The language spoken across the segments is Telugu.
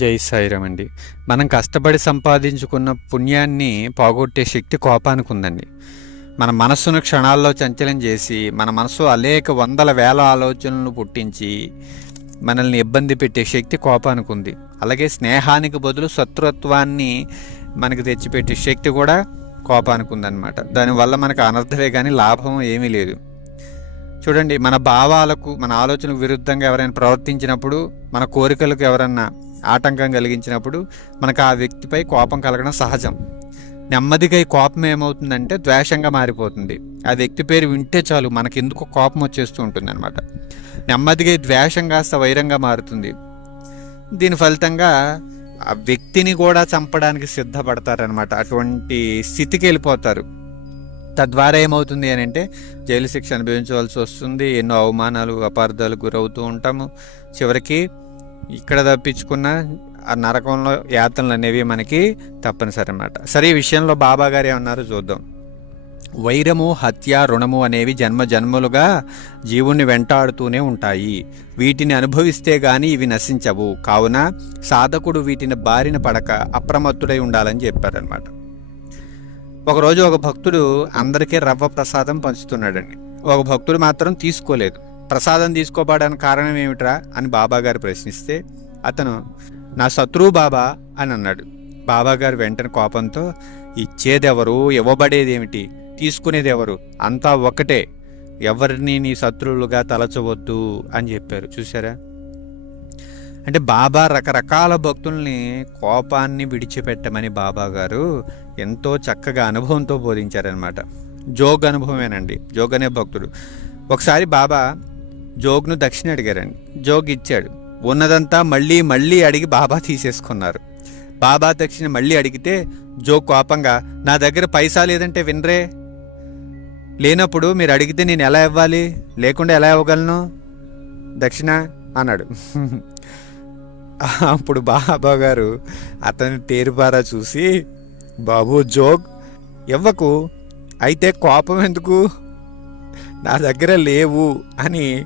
జై సాయిరామ్ అండి. మనం కష్టపడి సంపాదించుకున్న పుణ్యాన్ని పోగొట్టే శక్తి కోపానికి ఉందండి. మన మనస్సును క్షణాల్లో చంచలం చేసి మన మనసు అనేక వందల వేల ఆలోచనలను పుట్టించి మనల్ని ఇబ్బంది పెట్టే శక్తి కోపానికి ఉంది. అలాగే స్నేహానికి బదులు శత్రుత్వాన్ని మనకి తెచ్చిపెట్టే శక్తి కూడా కోపానికి ఉందన్నమాట. దానివల్ల మనకు అనర్థమే కానీ లాభం ఏమీ లేదు. చూడండి మన భావాలకు మన ఆలోచనకు విరుద్ధంగా ఎవరైనా ప్రవర్తించినప్పుడు మన కోరికలకు ఎవరన్నా ఆటంకం కలిగించినప్పుడు మనకు ఆ వ్యక్తిపై కోపం కలగడం సహజం. నెమ్మదిగా ఈ కోపం ఏమవుతుందంటే ద్వేషంగా మారిపోతుంది. ఆ వ్యక్తి పేరు వింటే చాలు మనకి ఎందుకు కోపం వచ్చేస్తూ ఉంటుంది అనమాట నెమ్మదిగా ఈ ద్వేషం కాస్త వైరంగా మారుతుంది. దీని ఫలితంగా ఆ వ్యక్తిని కూడా చంపడానికి సిద్ధపడతారనమాట అటువంటి స్థితికి వెళ్ళిపోతారు. తద్వారా ఏమవుతుంది అని అంటే జైలు శిక్ష అనుభవించవలసి వస్తుంది. ఎన్నో అవమానాలు అపార్థాలు గురవుతూ ఉంటాము. చివరికి ఇక్కడ తప్పించుకున్న ఆ నరకంలో యాతనలు అనేవి మనకి తప్పనిసరి అన్నమాట సరే ఈ విషయంలో బాబా గారు ఏమన్నారు చూద్దాం. వైరము హత్య రుణము అనేవి జన్మ జన్మలుగా జీవుణ్ణి వెంటాడుతూనే ఉంటాయి. వీటిని అనుభవిస్తే గాని ఇవి నశించవు. కావున సాధకుడు వీటిని బారిన పడక అప్రమత్తుడై ఉండాలని చెప్పారనమాట ఒకరోజు ఒక భక్తుడు అందరికీ రవ్వ ప్రసాదం పంచుతున్నాడండి. ఒక భక్తుడు మాత్రం తీసుకోలేదు. ప్రసాదం తీసుకోబడడానికి కారణం ఏమిట్రా అని బాబాగారు ప్రశ్నిస్తే అతను నా శత్రువు బాబా అని అన్నాడు. బాబాగారు వెంటనే కోపంతో ఇచ్చేదెవరు? ఇవ్వబడేదేమిటి? తీసుకునేది ఎవరు అంతా ఒకటే ఎవరిని నీ శత్రువులుగా తలచవద్దు అని చెప్పారు. చూసారా అంటే బాబా రకరకాల భక్తుల్ని కోపాన్ని విడిచిపెట్టమని బాబా గారు ఎంతో చక్కగా అనుభవంతో బోధించారనమాట జోగ్ అనుభవమేనండి. జోగ్ అనే భక్తుడు. ఒకసారి బాబా జోగ్ను దక్షిణ అడిగారండి. జోగ్ ఇచ్చాడు. ఉన్నదంతా మళ్ళీ మళ్ళీ అడిగి బాబా తీసేసుకున్నారు. బాబా దక్షిణ మళ్ళీ అడిగితే జోగ్ కోపంగా నా దగ్గర పైసా లేదంటే వినరే? లేనప్పుడు మీరు అడిగితే నేను ఎలా ఇవ్వాలి? లేకుండా ఎలా ఇవ్వగలను? దక్షిణ అన్నాడు. అప్పుడు బాబా గారు అతని తేరుపారా చూసి బాబు జోగ్ ఇవ్వకు. అయితే కోపం ఎందుకు? నా దగ్గర లేవు అని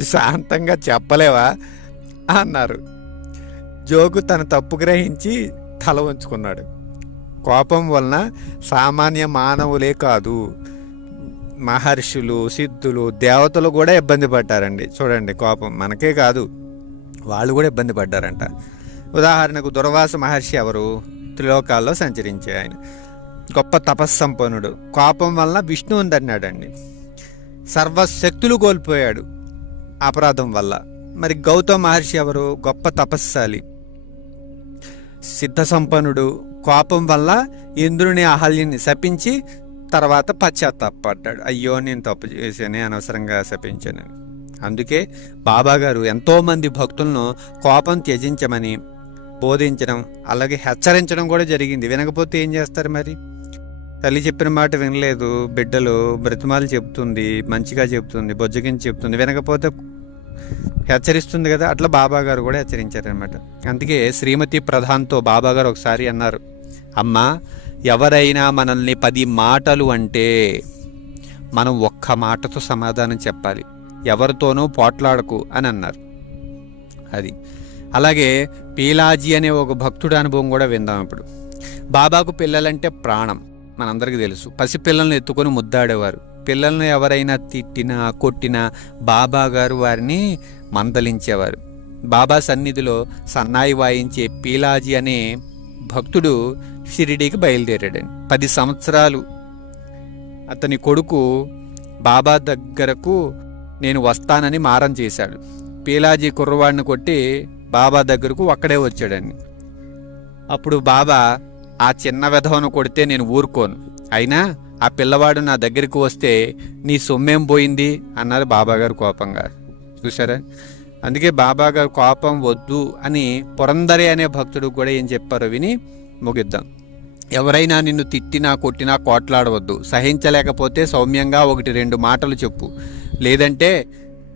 శాంతంగా చెప్పలేవా? అన్నారు. జోగు తన తప్పు గ్రహించి తల ఉంచుకున్నాడు కోపం వలన సామాన్య మానవులే కాదు మహర్షులు సిద్ధులు దేవతలు కూడా ఇబ్బంది పడ్డారండి. చూడండి కోపం మనకే కాదు వాళ్ళు కూడా ఇబ్బంది పడ్డారంట. ఉదాహరణకు దుర్వాస మహర్షి ఎవరు? త్రిలోకాల్లో సంచరించే ఆయన. గొప్ప తపస్సంపన్నుడు. కోపం వలన విష్ణువుని ఉందన్నాడండి. సర్వశక్తులు కోల్పోయాడు. అపరాధం వల్ల. మరి గౌతమ మహర్షి ఎవరు? గొప్ప తపస్సాలి సిద్ధ సంపన్నుడు కోపం వల్ల ఇంద్రుని అహల్యని శపించి తర్వాత పశ్చాత్తాపడ్డాడు. అయ్యో నేను తప్పు చేశానే అనవసరంగా శపించాను. అందుకే బాబాగారు ఎంతోమంది భక్తులను కోపం త్యజించమని బోధించడం అలాగే హెచ్చరించడం కూడా జరిగింది. వినకపోతే ఏం చేస్తారు మరి? తల్లి చెప్పిన మాట వినలేదు. బిడ్డలు బ్రతిమాలు చెప్తుంది మంచిగా చెప్తుంది బొజ్జగించి చెప్తుంది వినకపోతే హెచ్చరిస్తుంది కదా. అట్లా బాబా గారు కూడా హెచ్చరించారనమాట అందుకే శ్రీమతి ప్రధాన్తో బాబా గారు ఒకసారి అన్నారు అమ్మ ఎవరైనా మనల్ని పది మాటలు అంటే మనం ఒక్క మాటతో సమాధానం చెప్పాలి. ఎవరితోనూ పోట్లాడకు అని అన్నారు. అది. అలాగే పీలాజీ అనే ఒక భక్తుడి అనుభవం కూడా విందాం ఇప్పుడు. బాబాకు పిల్లలంటే ప్రాణం. మనందరికీ తెలుసు. పసిపిల్లల్ని ఎత్తుకొని ముద్దాడేవారు. పిల్లల్ని ఎవరైనా తిట్టినా కొట్టినా బాబా గారు వారిని మందలించేవారు. బాబా సన్నిధిలో సన్నాయి వాయించే పీలాజీ అనే భక్తుడు షిరిడీకి బయలుదేరాడండి పది సంవత్సరాలు అతని కొడుకు బాబా దగ్గరకు నేను వస్తానని మారం చేశాడు. పీలాజీ కుర్రవాడిని కొట్టి బాబా దగ్గరకు ఒక్కడే వచ్చాడండి అప్పుడు బాబా ఆ చిన్న విధవను కొడితే నేను ఊరుకోను. అయినా ఆ పిల్లవాడు నా దగ్గరికి వస్తే నీ సొమ్మేం పోయింది? అన్నారు బాబాగారు కోపంగా. చూసారా అందుకే బాబాగారు కోపం వద్దు అని పురందరి అనే భక్తుడు కూడా ఏం చెప్పారో విని ముగిద్దాం. ఎవరైనా నిన్ను తిట్టినా కొట్టినా కోట్లాడవద్దు. సహించలేకపోతే సౌమ్యంగా ఒకటి రెండు మాటలు చెప్పు. లేదంటే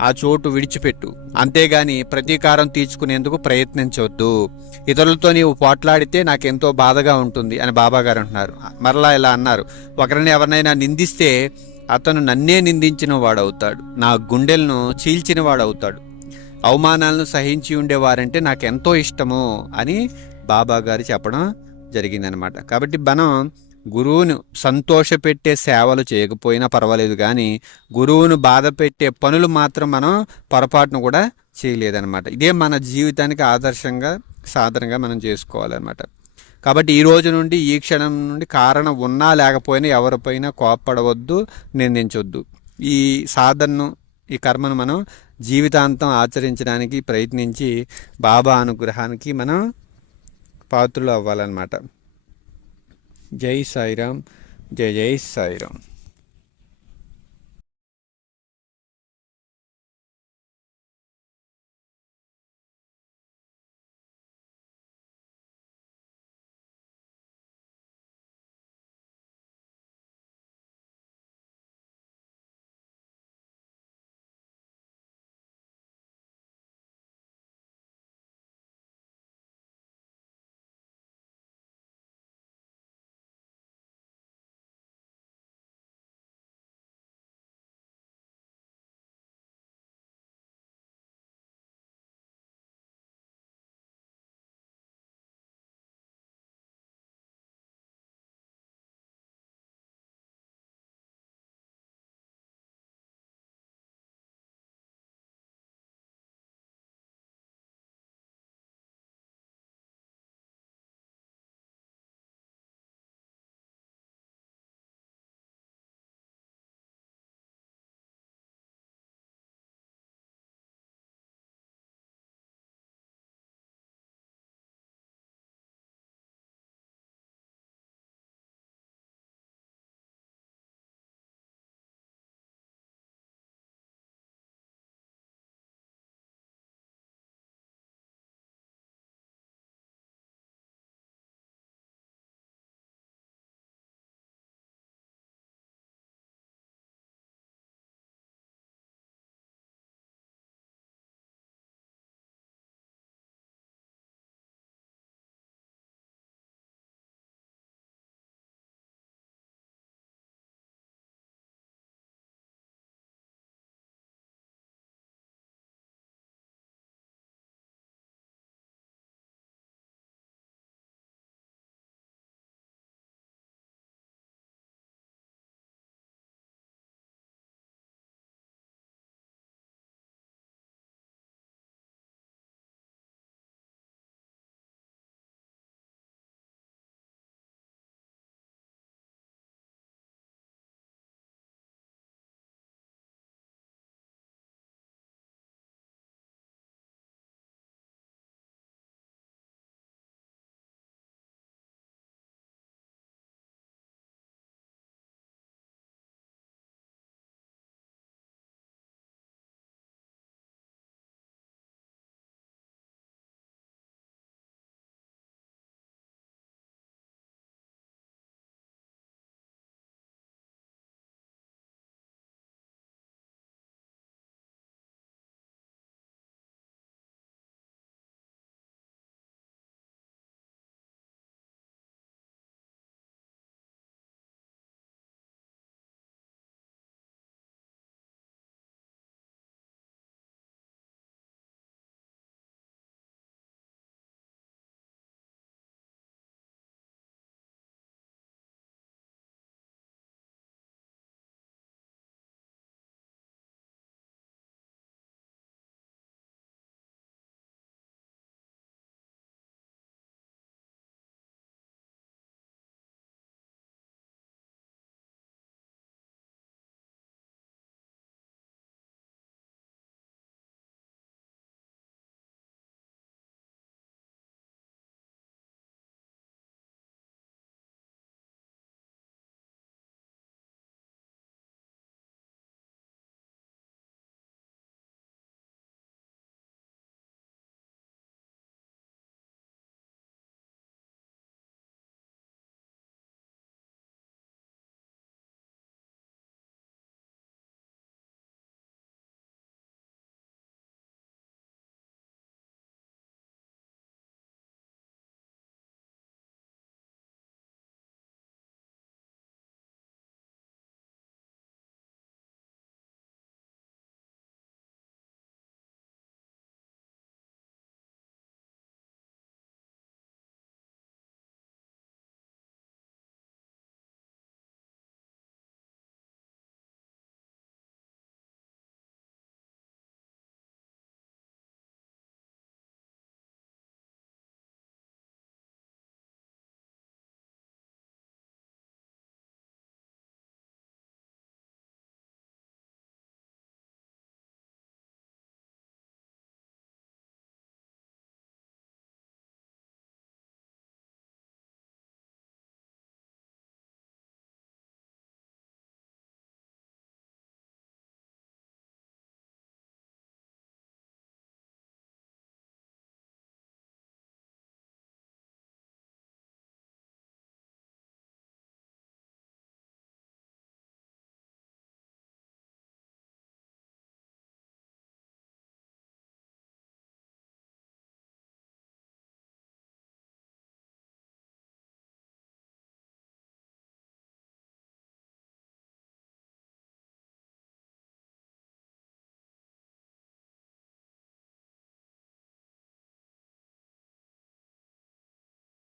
ఆ చోటు విడిచిపెట్టు. అంతేగాని ప్రతీకారం తీర్చుకునేందుకు ప్రయత్నించవద్దు ఇతరులతో నీవు పోట్లాడితే నాకెంతో బాధగా ఉంటుంది అని బాబా గారు అంటున్నారు. మరలా ఇలా అన్నారు. ఒకరిని ఎవరినైనా నిందిస్తే అతను నన్నే నిందించిన వాడవుతాడు. నా గుండెలను చీల్చిన వాడవుతాడు. అవమానాలను సహించి ఉండేవారంటే నాకు ఎంతో ఇష్టము అని బాబా గారు చెప్పడం జరిగిందనమాట కాబట్టి మనం గురువును సంతోషపెట్టే సేవలు చేయకపోయినా పర్వాలేదు కానీ గురువును బాధ పెట్టే పనులు మాత్రం మనం పొరపాటును కూడా చేయలేదన్నమాట. ఇదే మన జీవితానికి ఆదర్శంగా సాధనగా మనం చేసుకోవాలన్నమాట. కాబట్టి ఈ రోజు నుండి ఈ క్షణం నుండి కారణం ఉన్నా లేకపోయినా ఎవరిపైనా కోప్పడవద్దు నిందించొద్దు. ఈ సాధనను ఈ కర్మను మనం జీవితాంతం ఆచరించడానికి ప్రయత్నించి బాబా అనుగ్రహానికి మనం పాత్రలు అవ్వాలన్నమాట. జై సాయిరామ్ జై జై సాయిరామ్